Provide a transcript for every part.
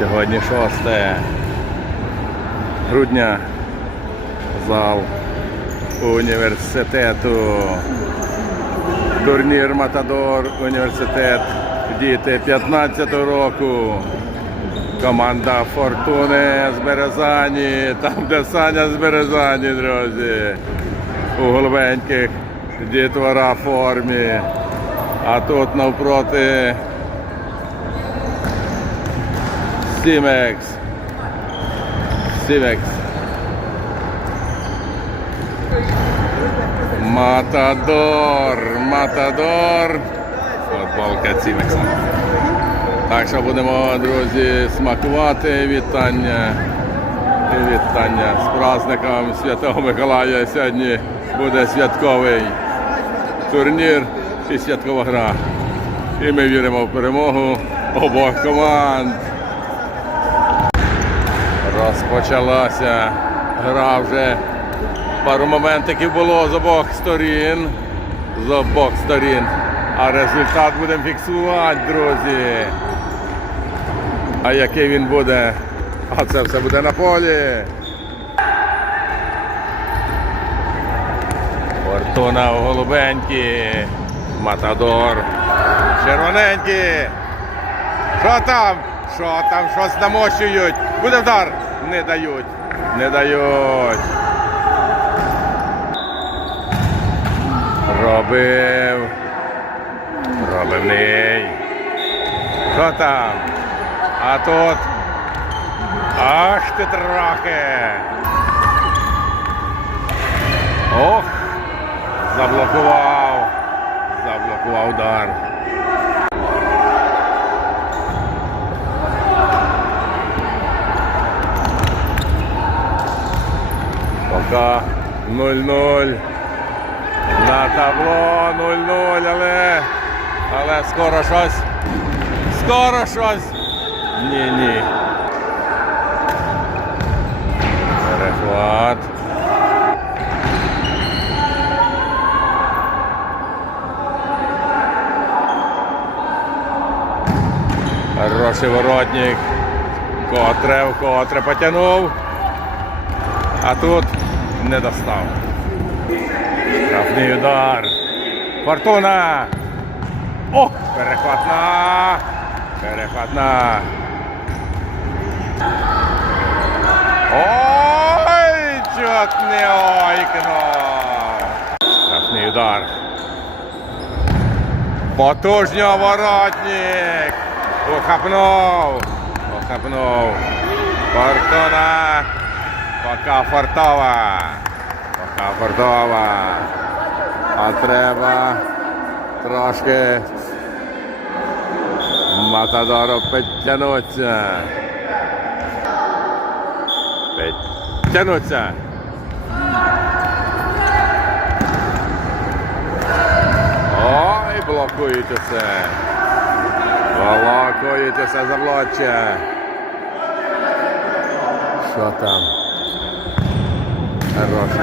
Сьогодні 6 грудня. Зал університету. Турнір Матадор університет. Діти 15 року. Команда Фортуни з Березані. Там, де Саня з Березані, друзі. У голубеньких дітвора формі. А тут навпроти Сімекс. Сімекс. Матадор. Матадор. Футболка Сімекса. Так що будемо, друзі, смакувати. Вітання. Вітання з праздником Святого Миколая. Сьогодні буде святковий турнір і святкова гра. І ми віримо в перемогу обох команд. Розпочалася гра вже. Пару моментиків було з обох сторін. З обох сторін. А результат будемо фіксувати, друзі. А який він буде? А це все буде на полі. Фортуна у голубенькі. Матадор. Червоненькі. Що там? Що там? Щось намощують. Буде вдар. Не дають. Не дають. Робив. Робивний. Що там? А тут. Ах ти трохи. Ох. Заблокував. Заблокував удар. Пока 0-0. На табло 0-0, але. Але скоро щось. Скоро щось. Ні, ні. Перехват. Хороший воротник. Котре, вкотре потягнув. А тут не достав. Штрафний удар. Фортуна. О! Перехватна. Перехватна. Ой! Чот не ойкнув. Удар. Потужньо воротник. Ухапнув. Ухапнув. Фортуна. Пока фартова. Пока фартова. А треба трошки Матадору підтягнуться. Підтягнуться. Ой, блокують усе. Блокують усе. Що там? Хороше.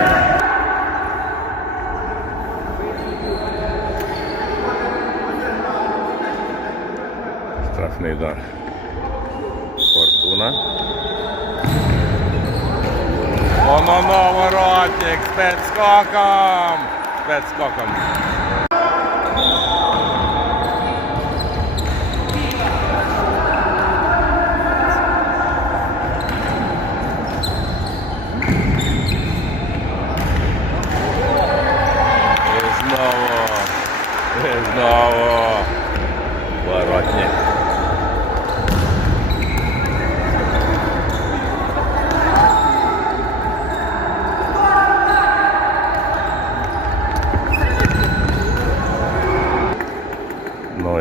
Штрафний удар. Фортуна. Оно воротник спецскоком! підскоком.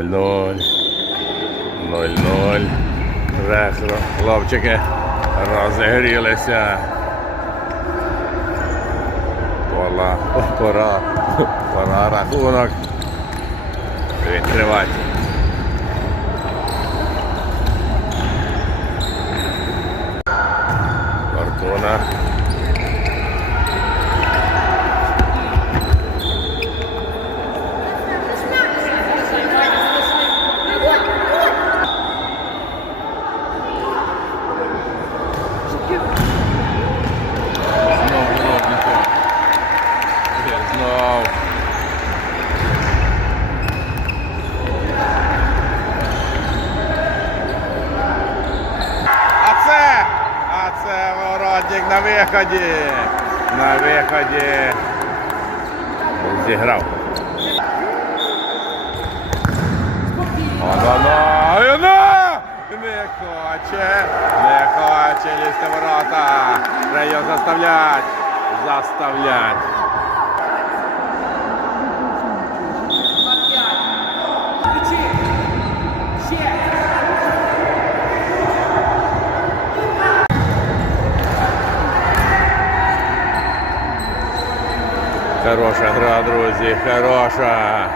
0-0. 0-0. Хлопчики розігрілися. Пора, пора, пора рахунок. Відкривати. Фортуна. На виході. На виході. Зіграв. Оно, оно! Не хоче, не хоче лізти ворота. Треба заставлять. Заставлять. Хороша гра, друзі, хороша.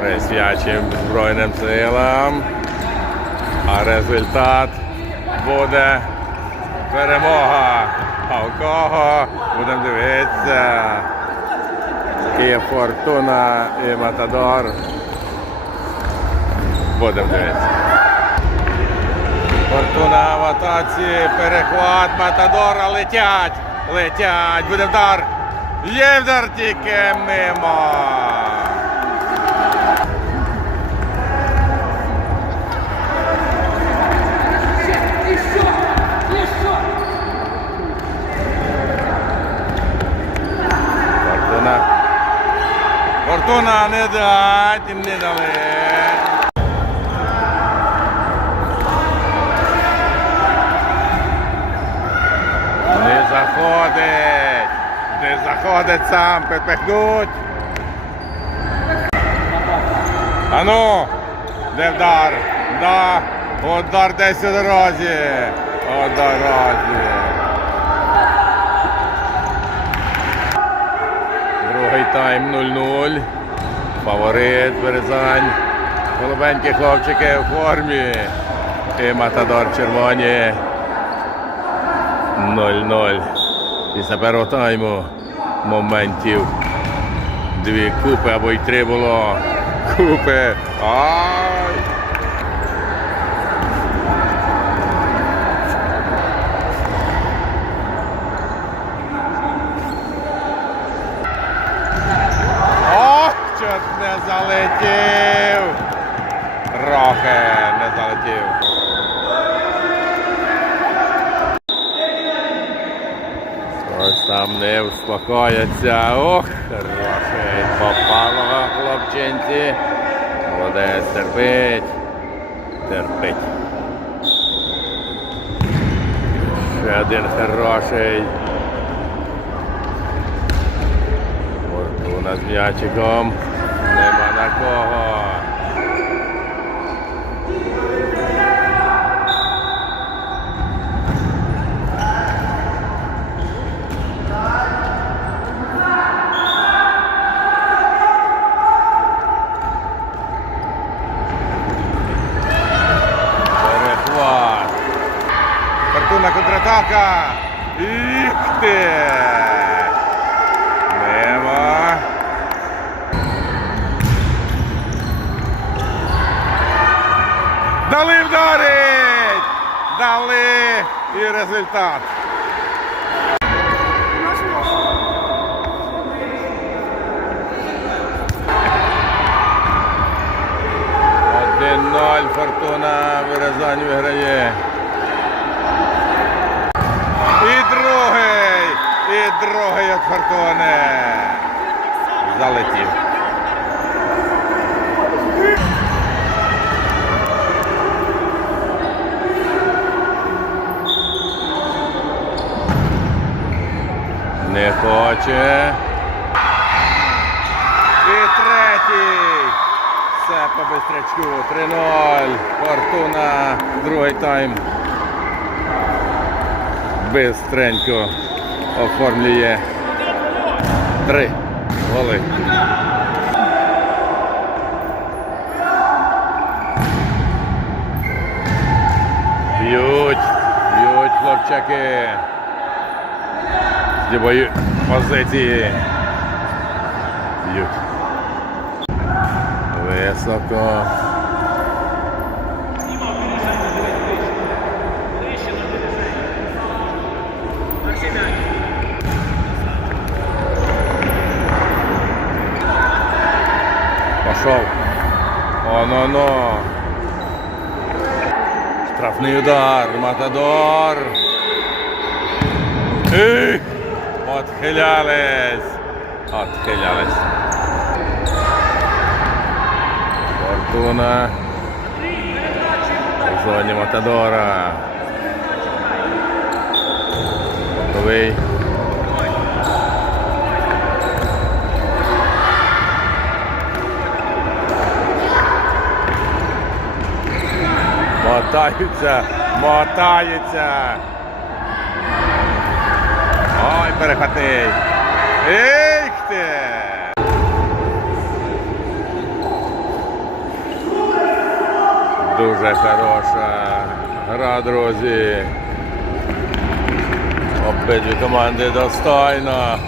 Присвячуємо Збройним силам. А результат буде перемога. А у кого? Будемо дивитися. І Фортуна, і Матадор. Будемо дивитися. Фортуна в атаці, перехват Матадора летять, летять, буде вдар. Є вдар тільки мимо. Фортуна. Не дать, не дали. Заходить. Не заходить сам, підпихнуть. Ану, де вдар? Да. Удар десь у дорозі. У дорозі. Другий тайм 0-0. Фаворит Березань. Голубенькі хлопчики в формі. І Матадор червоні. 0-0. Після першого тайму моментів. Дві купи або й три було. Купи. Ай! Ох, чот не залетів. Трохи не залетів. Ось там не успокоїться. Ох, хороший. Попало хлопчинці. Молодець терпить. Терпить. Ще один хороший. Фортуна з м'ячиком. Нема на кого. Перехват. Фортуна контратака. Їх! Нема. Дали вдарить! Дали і результат. Ноль Фортуна Березань виграє. І другий, і другий від Фортуни. Залетів. Не хоче. І третій. Все по бистрячку. 3-0. Фортуна. Другий тайм. Бистренько оформлює три голи. Б'ють, б'ють хлопчаки. З любої позиції. Б'ють. Високо. Оно-но. Штрафний удар. Матадор. Ех, Отхилялись. Отхилялись. Фортуна. У зоні Матадора. Боковий. Мотаються, мотаються. Ой, перехватний. Ейх ти! Дуже хороша гра, друзі. Обидві команди достойно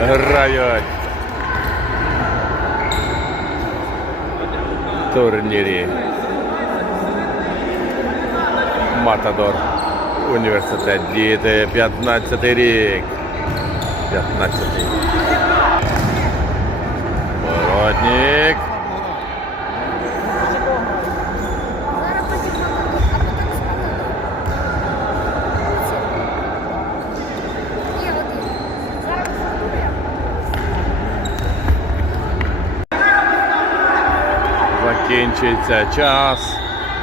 грають турнірі. Матадор. Університет діти 15 рік. 15 рік. Воротник. Закінчується час.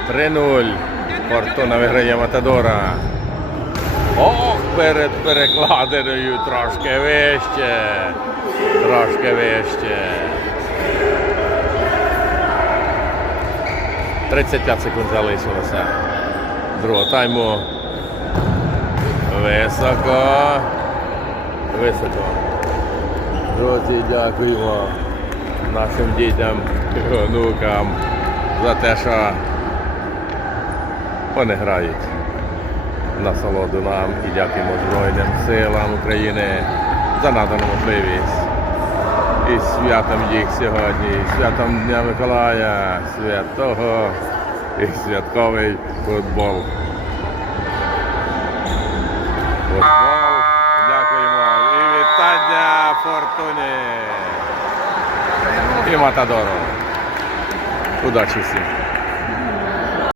3-0. Фортуна виграє Матадора. Ох, перед перекладиною трошки вище. Трошки вище. 35 секунд залишилося. Другого тайму. Високо. Високо. Друзі, дякуємо нашим дітям і онукам за те, що вони грають насолоду нам і дякуємо Збройним силам України за надану можливість. І святом їх сьогодні, і святом Дня Миколая, святого і святковий футбол. Футбол. Дякуємо. І вітання Фортуні. І Матадору. Удачі всім.